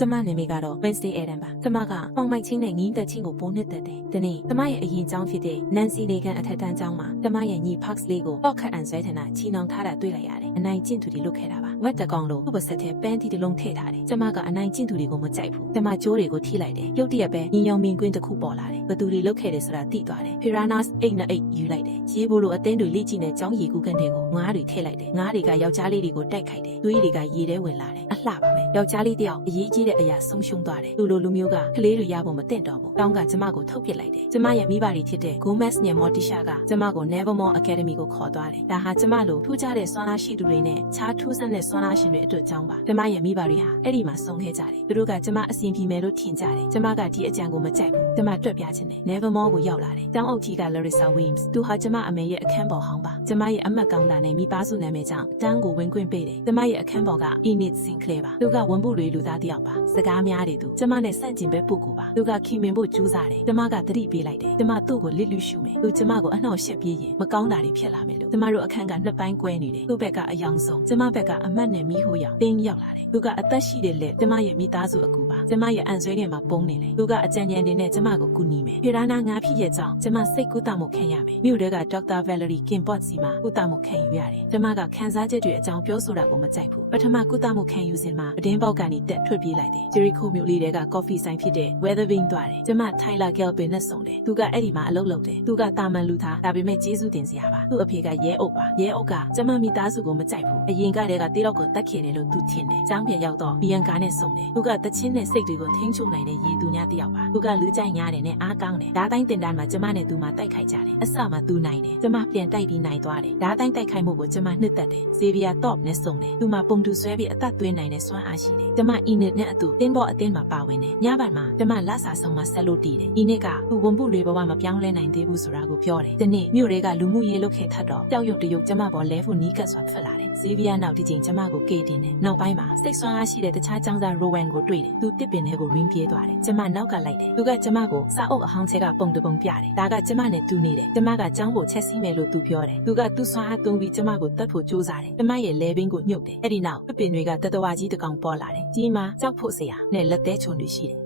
ကျမနာမည်ကတော့ Wednesday Adam ပါကျမကပေါင်မိုက်ချင်းနဲ့ငင်းတက်ချင်းကိုပိုးနှစ်သက်တယ်ဒီနေ့ကျမရဲ့အရင်ကျောင်းဖြစ်တဲ့ Nancy Legan အထက်တန်းကျောင်းမှာကျမရဲ့ညီ Parks လေးကိုပေါက်ခတ်အန်ဆွဲထန်တာချီနှောင်ထားတာတွေ့လိုက်ရတယ်အနိုင်ကျင့်သူတွေလုတ်ခဲ့တာပါဝက်တကောင်လို့သူ့ပါဆက်ထဲပန်းတီတစ်လုံးထည့်ထားတယ်ကျမကအနိုင်ကျင့်သူတွေကိုမကြိုက်ဘူးကျမကြိုးတွေကိုထိလိုက်တယ်ရုတ်တရက်ပဲညီယောင်မြင်ကွင်းတစ်ခုပေါ်လာတယ်ဘသူတွေလုတ်ခဲ့တယ်ဆိုတာသိသွားတယ် Piranhas 8နဲ့8ယူလိုက်တယ်ရေးဖို့လို့အသင်းတွေလိကြည့်နေကျောင်းရီကူကန်တွေကိုငါးတွေထည့်လိုက်တယ်ငါးတွေကယောက်ျားလေးတွေကိုတိုက်ခိုက်တယ်သွေးတွေကရေထဲဝင်လာတယ်အလှပါပဲယောက်ျားလေးတယောက်အရေးကြီးတဲ့အရာဆုံးရှုံးသွားတယ်သူလိုလူမျိုးကကလေးတွေရဖို့မသင့်တော့ဘူးတောင်းကကျမကိုထုတ်ပစ်လိုက်တယ်ကျမရဲ့မိဘတွေဖြစ်တဲ့ Gomez နဲ့ Morticia ကကျမကို Nevermore Academy ကိုခေါ်သွားတယ်ဒါဟာကျမလိုထူးခြားတဲ့စွမ်းအားရှိသူတွေနဲ့ခြားထူးဆန်းတဲ့စွမ်းအားရှင်တွေအတွက်ကြောင်းပါကျမရဲ့မိဘတွေဟာအဲ့ဒီမှာဆုံးခဲ့ကြတယ်သူတို့ကကျမအစဉ်ပြေမယ်လို့ထင်ကြတယ်ကျမကဒီအကြံကိုမကြိုက်ဘူးကျမတွက်ပြချင်တယ် Nevermore ကိုရောက်လာတယ်ကျောင်းအုပ်ကြီးက Larissa Weems သူဟာကျမအမေရဲ့အခန်းပေါ်ဟောင်းပါကျမရဲ့အမတ်ကောင်းတာနဲ့မိသားစုနာမည်ကြောင့်တန်းကိုဝင်ခွင့်ပေးတယ်ကျမရဲ့အခန်းပေါ်က Enid Sinclair ပါသူကဝန်ပုတွေလူသားတယောက်ပါစကားများတယ်သူကျမနဲ့ဆန့်ကျင်ဘက်ပုဂ္ဂိုလ်ပါသူကခင်မင်ဖို့ကြိုးစားတယ်ကျမကသတိပေးလိုက်တယ်ကျမသူ့ကိုလစ်လူရှုမယ်သူကျမကိုအနှောက်ယှက်ပြေးရင်မကောင်းတာတွေဖြစ်လာမယ်လို့ကျမတို့အခန်းကနှစ်ပိုင်းကွဲနေတယ်သူ့ဘက်ကအယောင်ဆုံးကျမဘက်ကအမတ်နဲ့မီးဟိုရောင်တင်းရောက်လာတယ်သူကအသက်ရှိတဲ့လက်ကျမရဲ့မိသားစုအကူပါကျမရဲ့အန်ဆွဲထဲမှာပုံနေတယ်သူကအကြံဉာဏ်တွေနဲ့ကျမကိုကူညီမယ်ဖေရာနာငါဖြစ်ရဲ့ကြောင့်ကျမစိတ်ကူးတမှုခံရမယ်မြို့တဲက Dr. Valerie Kimbot စီမှာကုသမှုခံယူရတယ်ကျမကခံစားချက်တွေအကြောင်းပြောဆိုတာကိုမကြိုက်ဘူးပထမကုသမှုခံယူစဉ်မှာအတင်းပေါက်ကနေတက်ထွက်ပြေးလိုက်တယ် Jericho မြို့လေးတဲက coffee ဆိုင်ဖြစ်တဲ့ Weathervane သွားတယ်ကျမ Tyler Galpin နဲ့ဆုံတယ်သူကအဲ့ဒီမှာအလုပ်လုပ်တယ်သူကတာမန်လူသားဒါပေမဲ့ကျေးဇူးတင်စရာပါသူ့အဖေကရဲအုပ်ပါရဲအုပ်ကကျမမိသားစုကိုမကြိုက်ဘူးအရင်ကတည်းကတေးတော့ကိုတတ်ခဲ့တယ်လို့သူထင်တယ်ကျောင်းပြန်ရောက်တော့ Bianca နဲ့ဆုံတယ်သူကတချင်းနဲ့စိတ်တွေကိုထိန်းချုပ်နိုင်တဲ့ရည်သူများတယောက်ပါသူကလူကြိုက်များတယ်နဲ့အားကောင်းတယ်ဓာတိုင်းတင်တန်းမှာကျမနဲ့သူမှတိုက်ခိုက်ကြတယ်အစမှသူနိုင်တယ်ကျမပြန်တိုက်ပြီးနိုင်သွားတယ်ဓာတိုင်းတိုက်ခိုက်မှုကိုကျမနှစ်သက်တယ် Xavier Top နဲ့ဆုံတယ်သူမှပုံတူဆွဲပြီးအသက်သွင်းနိုင်တဲ့စွမ်းအားရှိတယ်ကျမ Enid နဲ့အတူတင်းပေါ်အတင်းမှာပါဝင်တယ်ညဘက်မှာကျမလက်စာဆုံးမှာဆက်လို့တည်တယ် Enid ကသူဝန်ပုတွေဘဝမပြောင်းလဲနိုင်သေးဘူးဆိုတာကိုပြောတယ်ဒီနေ့မြို့တွေကလူမှုရေးလုပ်ခဲ့ထပ်တော့ကြောက်ရွံ့တရုတ်ကျမပေါ်လဲဖို့နီးကပ်စွာထွက်လာတယ် Xavier နောက်ဒီချိန်ကျမကိုကေတင်တယ်နောက်ပိုင်းမှာစိတ်ဆွမ်းအားရှိတဲ့တခြားចောင်းသား Rowan ကိုတွေ့တယ်သူတစ်ပင်ထဲကိုရင်းပြေးသွားတယ်ကျမနောက်ကလိုက်တယ်သူကကျမကိုစာအုပ်အဟောင်းချက်ကပုံတပုံပြတယ်ဒါကကျမနဲ့တူနေတယ်ကျမကចောင်းကိုချက်စီးမယ်လို့သူပြောတယ်သူကသူ့ဆွမ်းအားသုံးပြီးကျမကိုတတ်ဖို့ကြိုးစားတယ်ကျမရဲ့လဲဘင်းကိုညှုတ်တယ်အဲ့ဒီနောက်တစ်ပင်တွေကတတဝါကြီးတစ်ကောင်ပေါ်လာတယ်ကြီးမားကြောက်ဖို့စရာနဲ့လက်သေးချုံတွေရှိတယ်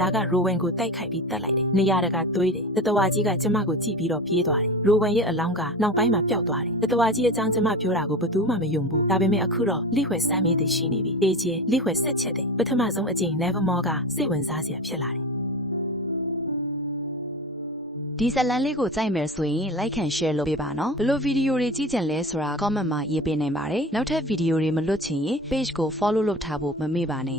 ဒါကရိုဝင်ကိုတိုက်ခိုက်ပြီးတတ်လိုက်တယ်။နေရာတကာသွေးတယ်။တတဝါကြီးကကျမကိုကြည့်ပြီးတော့ပြေးသွားတယ်။ရိုဝင်ရဲ့အလောင်းကနောက်ပိုင်းမှာပျောက်သွားတယ်။တတဝါကြီးအကြောင်းကျမပြောတာကိုဘယ်သူမှမယုံဘူး။ဒါပေမဲ့အခုတော့လိခွေစမ်းမေးသိရှိနေပြီ။အေးချေလိခွေဆက်ချက်တယ်။ပထမဆုံးအကြိမ် Nevermore ကစိတ်ဝင်စားစရာဖြစ်လာတယ်။ဒီဇလန်လေးကိုကြိုက်မယ်ဆိုရင် like and share လုပ်ပေးပါနော်ဘလို့ဗီဒီယိုတွေကြည့်ကြလဲဆိုတာ comment မှာရေးပေးနိုင်ပါတယ်နောက်ထပ်ဗီဒီယိုတွေမလွတ်ချင်ရင် page ကို follow လုပ်ထားဖို့မမေ့ပါနဲ့